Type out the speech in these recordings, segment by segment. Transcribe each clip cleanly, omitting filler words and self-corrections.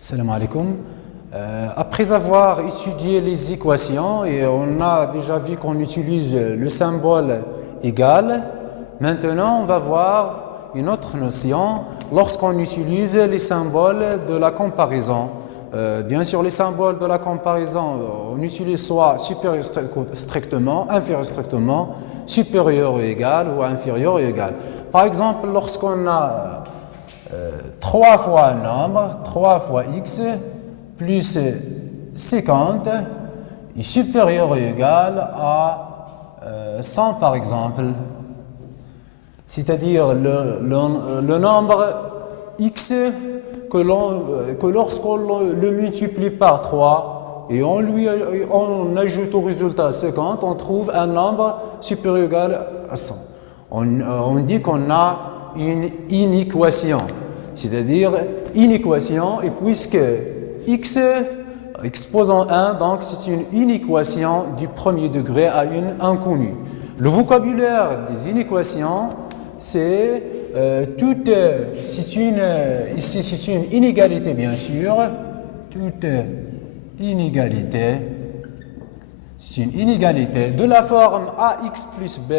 Salam alaikum. Après avoir étudié les équations et on a déjà vu qu'on utilise le symbole égal, maintenant on va voir une autre notion lorsqu'on utilise les symboles de la comparaison. Bien sûr, les symboles de la comparaison, on utilise soit supérieur strictement, inférieur strictement, supérieur ou égal ou inférieur ou égal. Par exemple, lorsqu'on a 3 fois un nombre, 3 fois x, plus 50 est supérieur ou égal à 100 par exemple. C'est-à-dire le nombre x que lorsqu'on le multiplie par 3 et on ajoute au résultat 50, on trouve un nombre supérieur ou égal à 100. On dit qu'on a une inéquation, c'est-à-dire une équation, et puisque x exposant 1, donc c'est une inéquation du premier degré à une inconnue. Le vocabulaire des inéquations, c'est ici c'est une inégalité bien sûr, toute inégalité, c'est une inégalité de la forme ax plus b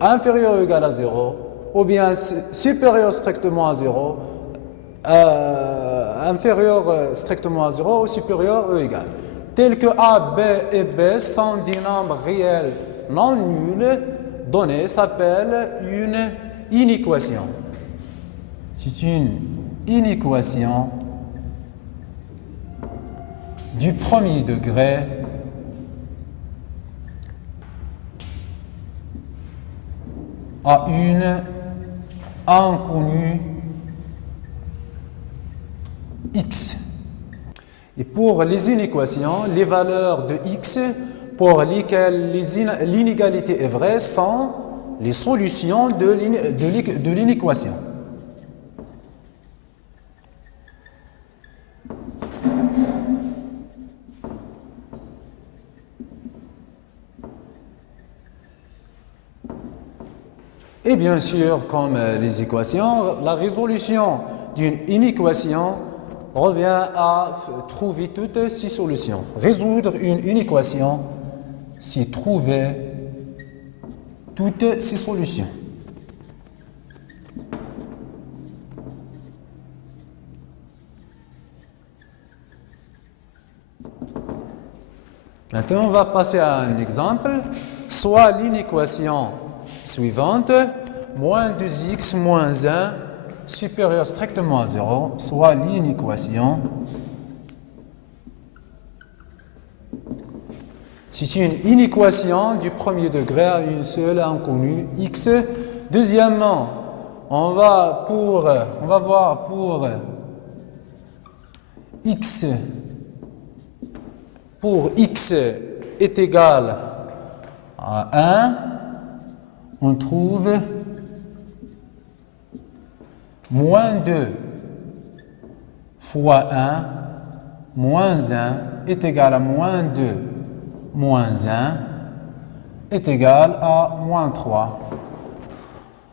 inférieur ou égal à 0, ou bien supérieur strictement à 0, inférieur strictement à 0 ou supérieur ou égal. Tel que a, b et b sont des nombres réels non nuls, donnés, s'appelle une inéquation. C'est une inéquation du premier degré à une inconnue x. Et pour les inéquations, les valeurs de x pour lesquelles l'inégalité est vraie sont les solutions de l'inéquation. Et bien sûr, comme les équations, la résolution d'une inéquation revient à trouver toutes ses solutions. Résoudre une inéquation, c'est trouver toutes ses solutions. Maintenant, on va passer à un exemple. Soit l'inéquation suivante, moins 2x moins 1 supérieur strictement à 0, soit l'inéquation. C'est une inéquation du premier degré à une seule inconnue x. Deuxièmement, on va voir pour x est égal à 1, on trouve moins 2 fois 1 moins 1 est égal à moins 2 moins 1 est égal à moins 3.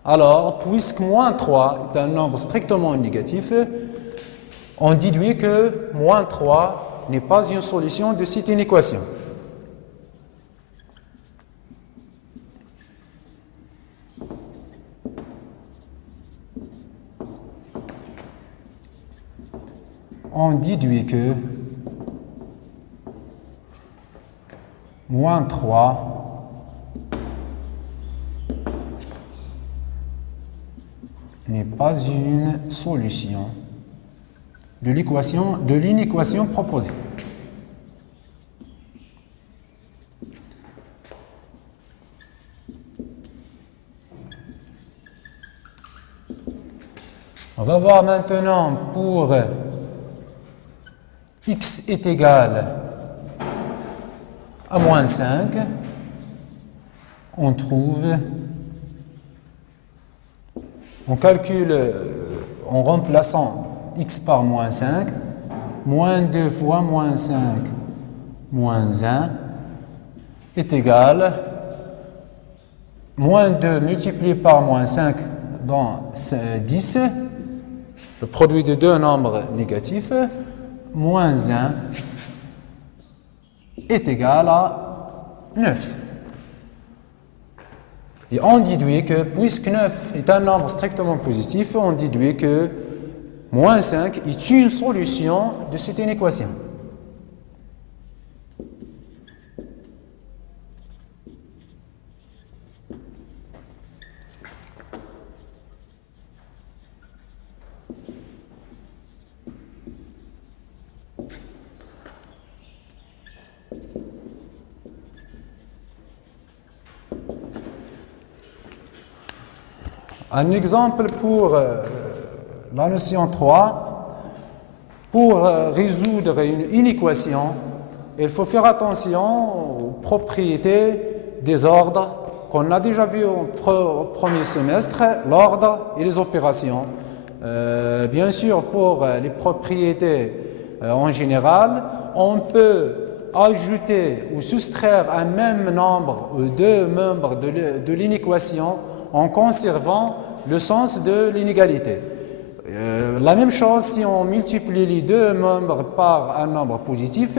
Alors, puisque moins 3 est un nombre strictement négatif, on déduit que moins 3 n'est pas une solution de cette inéquation. On déduit que moins 3 n'est pas une solution de l'inéquation proposée. On va voir maintenant pour x est égal à moins 5, on trouve, on calcule en remplaçant x par moins 5, moins 2 fois moins 5 moins 1 est égal, moins 2 multiplié par moins 5 dans 10 le produit de deux nombres négatifs, moins 1 est égal à 9. Et on déduit que, puisque 9 est un nombre strictement positif, on déduit que moins 5 est une solution de cette inéquation. Un exemple pour la notion 3. Pour résoudre une équation, il faut faire attention aux propriétés des ordres qu'on a déjà vu au premier semestre, l'ordre et les opérations. Bien sûr, pour les propriétés en général, on peut ajouter ou soustraire un même nombre ou deux membres de l'inéquation en conservant le sens de l'inégalité. La même chose si on multiplie les deux membres par un nombre positif,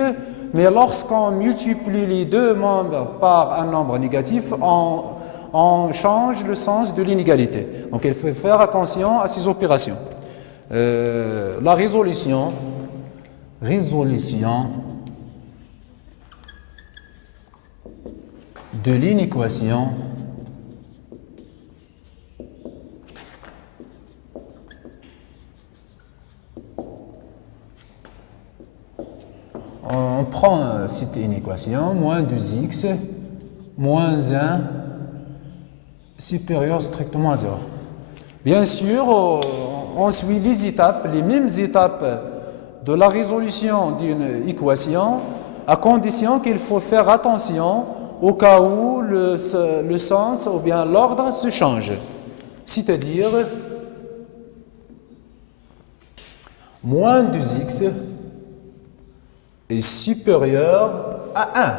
mais lorsqu'on multiplie les deux membres par un nombre négatif, on change le sens de l'inégalité. Donc il faut faire attention à ces opérations. La résolution de l'inéquation on prend cette inéquation, moins 2x, moins 1, supérieur strictement à 0. Bien sûr, on suit les mêmes étapes de la résolution d'une équation, à condition qu'il faut faire attention au cas où le sens ou bien l'ordre se change. C'est-à-dire, moins 2x est supérieur à 1.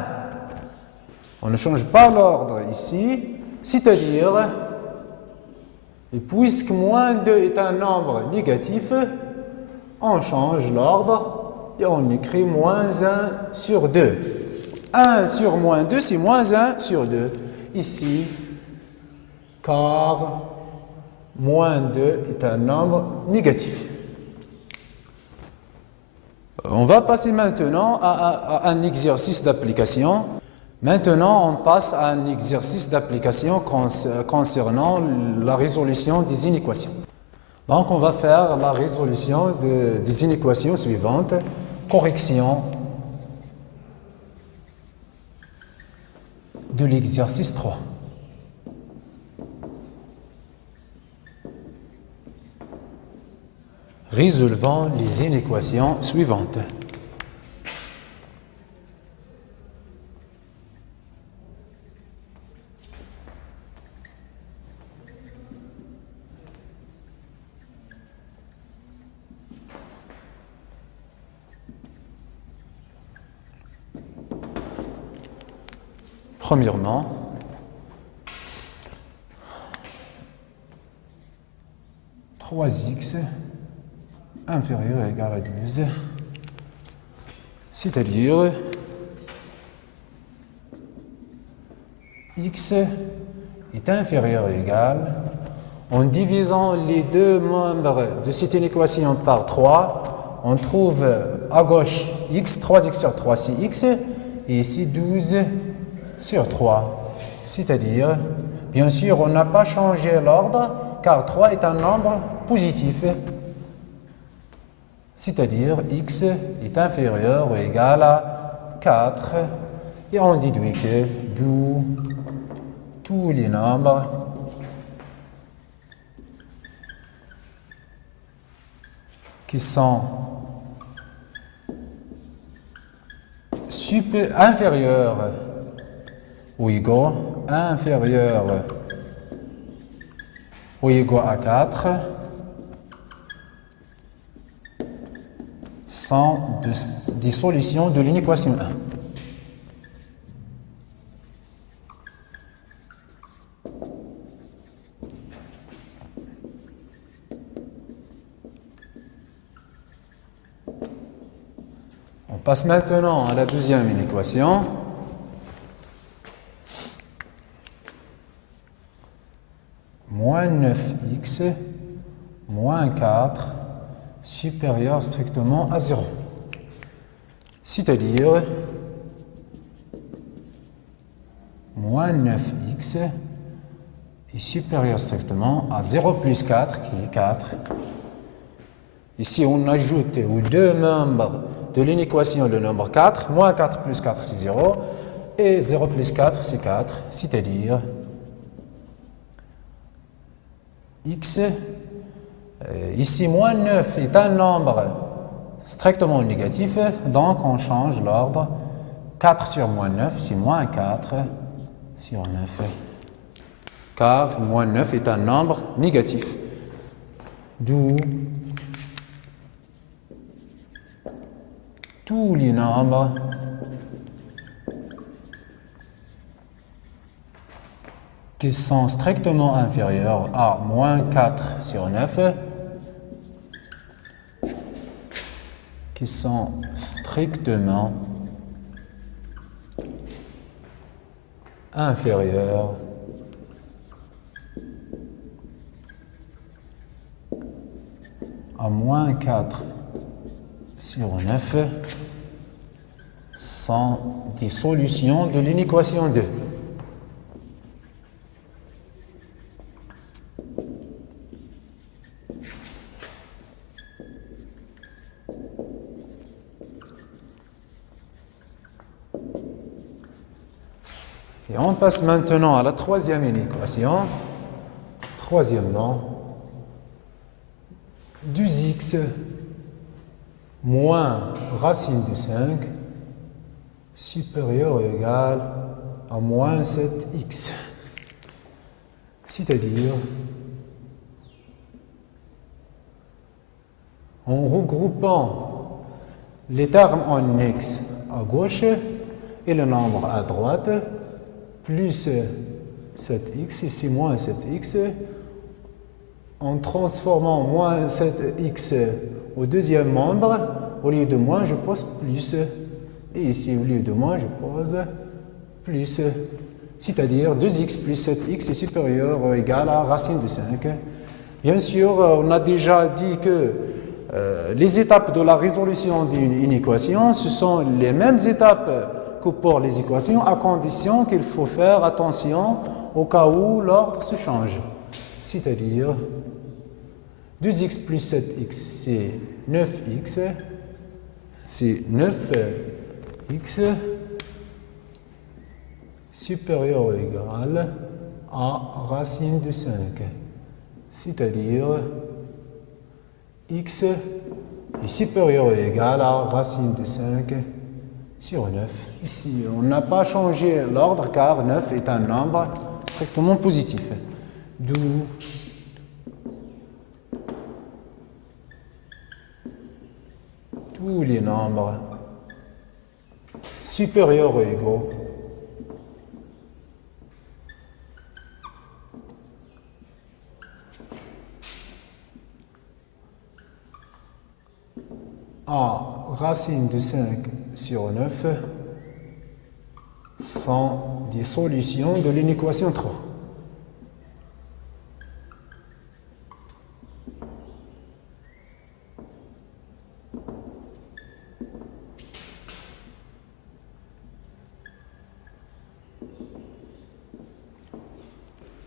On ne change pas l'ordre ici, c'est-à-dire, et puisque moins 2 est un nombre négatif, on change l'ordre et on écrit moins 1 sur 2. 1 sur moins 2, c'est moins 1 sur 2. Ici, car moins 2 est un nombre négatif. On va passer maintenant à un exercice d'application. Maintenant, on passe à un exercice d'application concernant la résolution des inéquations. Donc, on va faire la résolution des inéquations suivantes. Correction de l'exercice 3. Résolvant les inéquations suivantes. Premièrement, trois x inférieur ou égal à 12, c'est-à-dire x est inférieur ou égal, en divisant les deux membres de cette inéquation par 3, on trouve à gauche x, 3x sur 3 c'est x, et ici 12 sur 3, c'est-à-dire, bien sûr, on n'a pas changé l'ordre, car 3 est un nombre positif. C'est-à-dire x est inférieur ou égal à 4 et on déduit que d'où tous les nombres qui sont inférieurs ou égaux à 4 sont des solutions de l'inéquation 1. passe maintenant à la deuxième inéquation. Moins 9x moins 4 supérieur strictement à 0. C'est-à-dire moins 9x est supérieur strictement à 0 plus 4 qui est 4. Ici, on ajoute aux deux membres de l'inéquation le nombre 4. Moins 4 plus 4, c'est 0. Et 0 plus 4, c'est 4. C'est-à-dire x, ici, moins 9 est un nombre strictement négatif. Donc, on change l'ordre. 4 sur moins 9, c'est moins 4 sur 9. Car moins 9 est un nombre négatif. D'où tous les nombres qui sont strictement inférieurs à moins 4 sur 9, qui sont strictement inférieurs à moins 4 sur 9 sont des solutions de l'inéquation 2. Et on passe maintenant à la troisième inéquation. Troisièmement, 2x moins racine de 5 supérieur ou égal à moins 7x. C'est-à-dire, en regroupant les termes en x à gauche et le nombre à droite, plus 7x, ici moins 7x, en transformant moins 7x au deuxième membre, au lieu de moins, je pose plus. Et ici, au lieu de moins, je pose plus. C'est-à-dire 2x plus 7x est supérieur ou égal à racine de 5. Bien sûr, on a déjà dit que les étapes de la résolution d'une inéquation, ce sont les mêmes étapes que pour les équations, à condition qu'il faut faire attention au cas où l'ordre se change. C'est-à-dire 2x plus 7x, c'est 9x, c'est 9x supérieur ou égal à racine de 5. C'est-à-dire x est supérieur ou égal à racine de 5 sur 9. Ici, on n'a pas changé l'ordre car 9 est un nombre strictement positif. D'où tous les nombres supérieurs ou égaux à racine de 5 sur 9 sont des solutions de l'inéquation 3.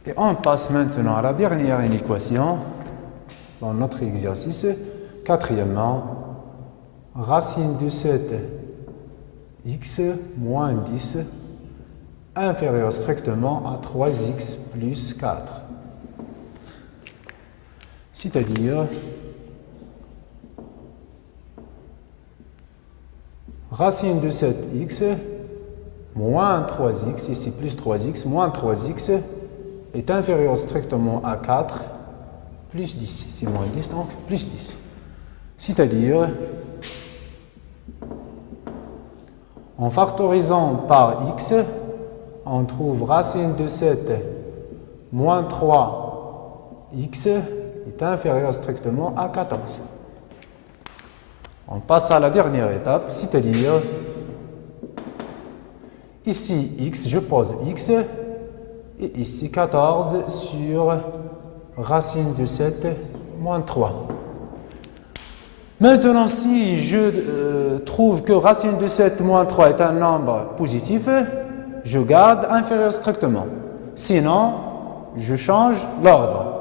Et on passe maintenant à la dernière inéquation dans notre exercice. Quatrièmement, racine de 7 x moins 10 inférieur strictement à 3x plus 4. C'est-à-dire racine de 7x moins 3x, ici plus 3x, moins 3x est inférieur strictement à 4 plus 10. Ici moins 10, donc plus 10. C'est-à-dire, en factorisant par x, on trouve racine de 7 moins 3x est inférieur strictement à 14. On passe à la dernière étape, c'est-à-dire ici x, je pose x, et ici 14 sur racine de 7 moins 3. Maintenant, si je trouve que racine de 7 moins 3 est un nombre positif, je garde inférieur strictement. Sinon, je change l'ordre.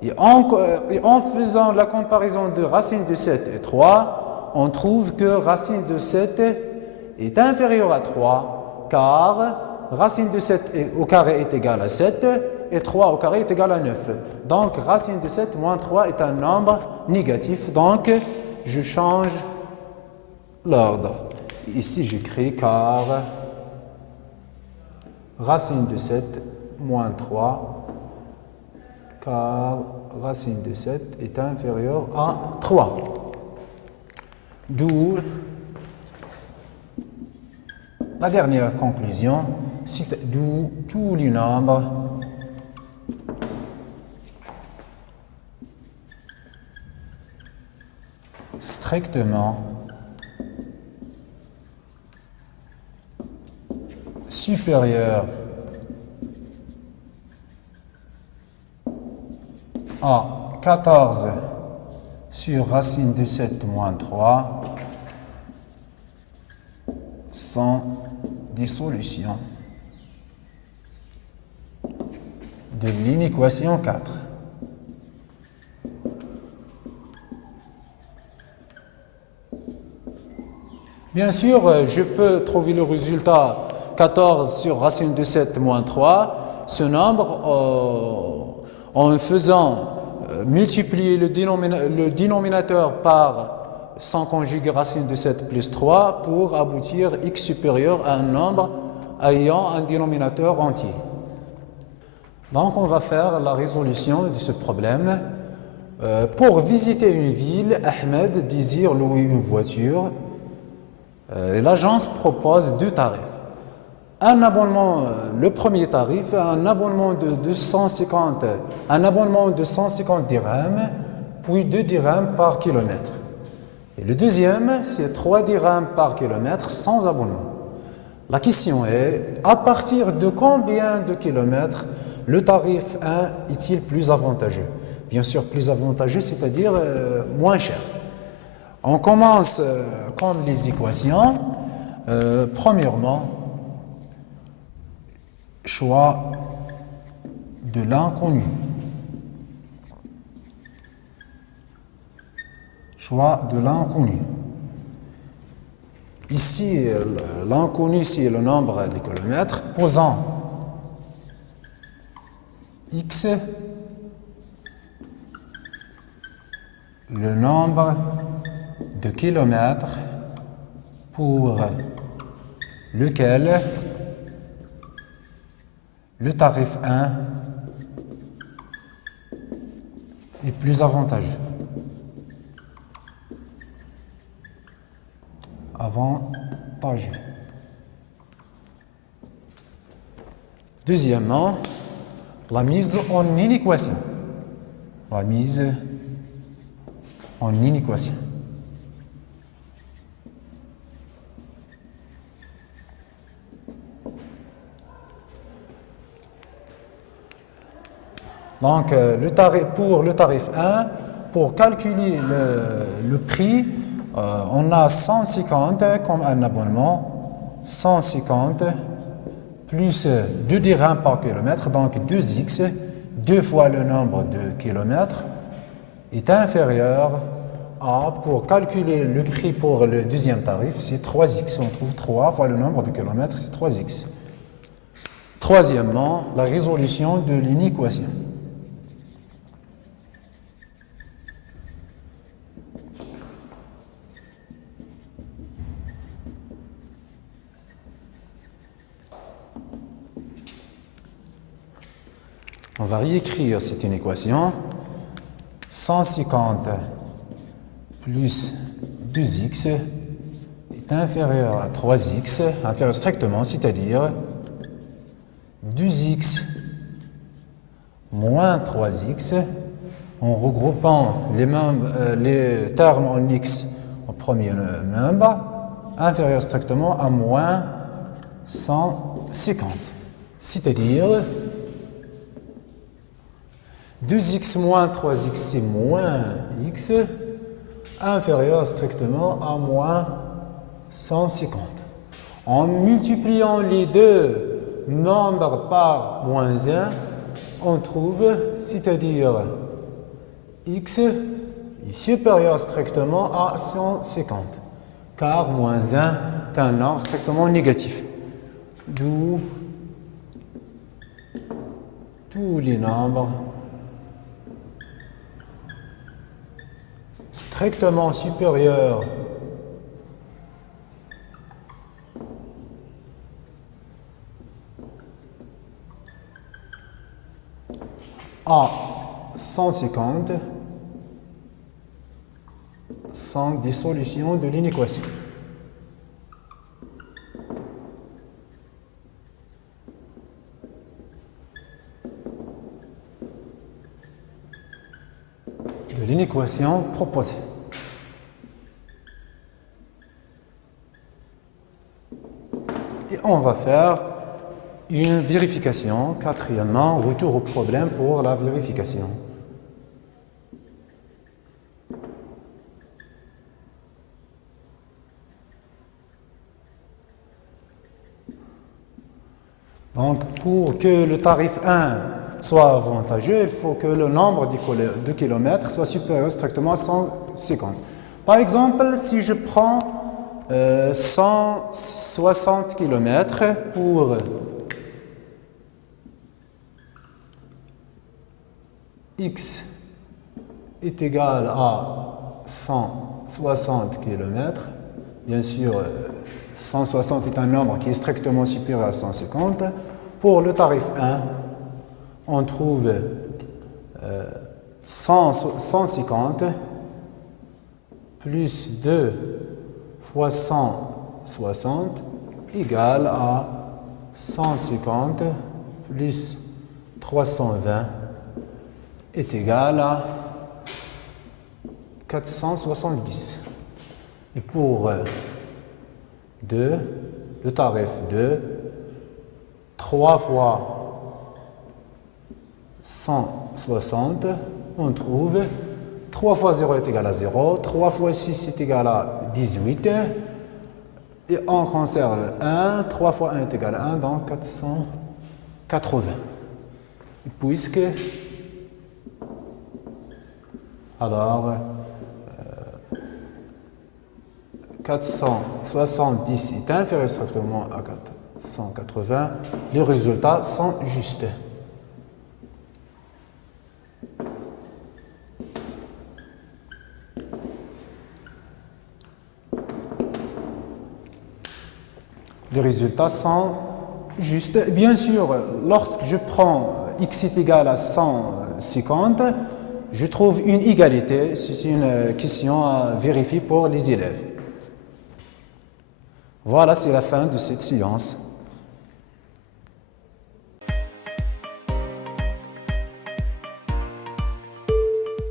Et en faisant la comparaison de racine de 7 et 3, on trouve que racine de 7 est inférieure à 3, car racine de 7 au carré est égale à 7 et 3 au carré est égal à 9. Donc, racine de 7 moins 3 est un nombre négatif. Donc, je change l'ordre. Ici, j'écris car racine de 7 moins 3, car racine de 7 est inférieure à 3. D'où la dernière conclusion, d'où tous les nombres strictement supérieurs à 14 sur racine de 7 moins 3 sont des solutions de l'inéquation 4. Bien sûr, je peux trouver le résultat 14 sur racine de 7 moins 3, ce nombre, en faisant multiplier le dénominateur par son conjugué racine de 7 plus 3 pour aboutir x supérieur à un nombre ayant un dénominateur entier. Donc, on va faire la résolution de ce problème. Pour visiter une ville, Ahmed désire louer une voiture. L'agence propose deux tarifs. Un abonnement, le premier tarif, un abonnement de 150 dirhams, puis 2 dirhams par kilomètre. Et le deuxième, c'est 3 dirhams par kilomètre sans abonnement. La question est, à partir de combien de kilomètres le tarif 1 est-il plus avantageux? Bien sûr, plus avantageux, c'est-à-dire moins cher. On commence comme les équations. Premièrement, choix de l'inconnu. Choix de l'inconnu. Ici, l'inconnu, c'est le nombre de kilomètres. Posant x, le nombre de kilomètres pour lequel le tarif 1 est plus avantageux. Deuxièmement, la mise en inéquation. La mise en inéquation. Donc, pour le tarif 1, pour calculer le prix, on a 150 comme un abonnement, 150 plus 2 dirhams par kilomètre, donc 2x, 2 fois le nombre de kilomètres, est inférieur à, pour calculer le prix pour le deuxième tarif, c'est 3x. On trouve 3 fois le nombre de kilomètres, c'est 3x. Troisièmement, la résolution de l'inéquation. On va réécrire cette inéquation. 150 plus 2x est inférieur à 3x, inférieur strictement, c'est-à-dire 2x moins 3x. En regroupant les termes en x, on premier nombre inférieur strictement à moins 150. C'est-à-dire 2x moins 3x, c'est moins x, inférieur strictement à moins 150. En multipliant les deux nombres par moins 1, on trouve, c'est-à-dire x est supérieur strictement à 150, car moins 1 est un nombre strictement négatif. D'où tous les nombres strictement supérieurs à 150 sont des solutions de l'inéquation. De l'inéquation proposée. Et on va faire une vérification. Quatrièmement, retour au problème pour la vérification. Donc, pour que le tarif 1 soit avantageux, il faut que le nombre de kilomètres soit supérieur strictement à 150. Par exemple, si je prends 160 km pour x est égal à 160 km, bien sûr, 160 est un nombre qui est strictement supérieur à 150. Pour le tarif 1, on trouve 150 plus 2 fois 160 égale à 150 plus 320 est égal à 470. Et pour 2, le tarif 2, 3 fois 160, on trouve 3 fois 0 est égal à 0, 3 fois 6 est égal à 18, et on conserve 1, 3 fois 1 est égal à 1, donc 480. Puisque, alors, 470 est inférieur strictement à 480, les résultats sont justes. Les résultats sont justes. Bien sûr, lorsque je prends x est égal à 150, je trouve une égalité. C'est une question à vérifier pour les élèves. Voilà, c'est la fin de cette séance.